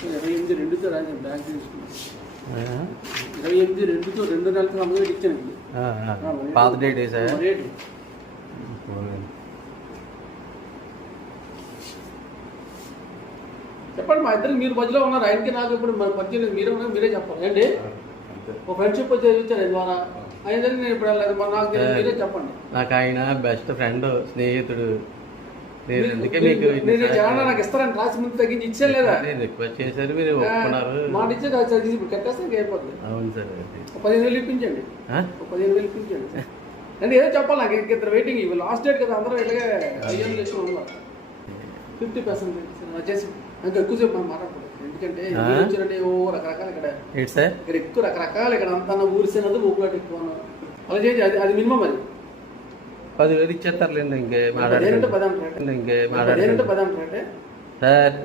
28/2తో రాజు bank తీసుకున్నాను. 28/2తో 2 నెలలకు అమ్మగా ఇచ్చాను. పాత డేట్ సార్ రేటు చెప్పండి. మా ఇద్దరికి మీరు మధ్యలో ఉన్నారు. ఆయనకి నాకు ఇప్పుడు మన పరిచయం మీరే ఉన్నారు, మీరే చెప్పాలి ఏంటి. ఒక ఫ్రెండ్షిప్ వచ్చి ఇచ్చారు ద్వారా ఆయన నేను ఇప్పుడు వెళ్ళలేదు. మరి నాకు మీరే చెప్పండి. నాకు ఆయన బెస్ట్ ఫ్రెండ్, స్నేహితుడు. మీరు చాలా నాకు ఇస్తారని రాసి ముందు తగ్గించి ఇచ్చాను లేదా? రిక్వెస్ట్ చేశారు, మీరు ఒప్పుకున్నారు. మాట ఇచ్చే ఇప్పుడు కట్టేస్తే అయిపోతుంది. అవును సార్. 15,000 ఇప్పించండి. 15,000 ఇప్పించండి అంటే ఏదో చెప్పాలి. నాకు ఇంకిద్దరు వెయిటింగ్. ఇవి లాస్ట్ డేట్ కదా, అందరూ ఇలాగే అయ్యాలు చేసుకుని 50% వచ్చేసి ఇంకా ఎక్కువసేపు మనం మాట్లాడకూడదు. ఎందుకంటే వచ్చినట్టే ఓ రకరకాలు ఇక్కడ ఎక్కువ రకరకాలు ఇక్కడ అంతా ఊరిసినది ఊపిరాట ఎక్కువ అలా చేసి అది మినిమం. అది 10,000 ఇచ్చేస్తారులేండి. ఇంకే మాట్లాడంటే సార్.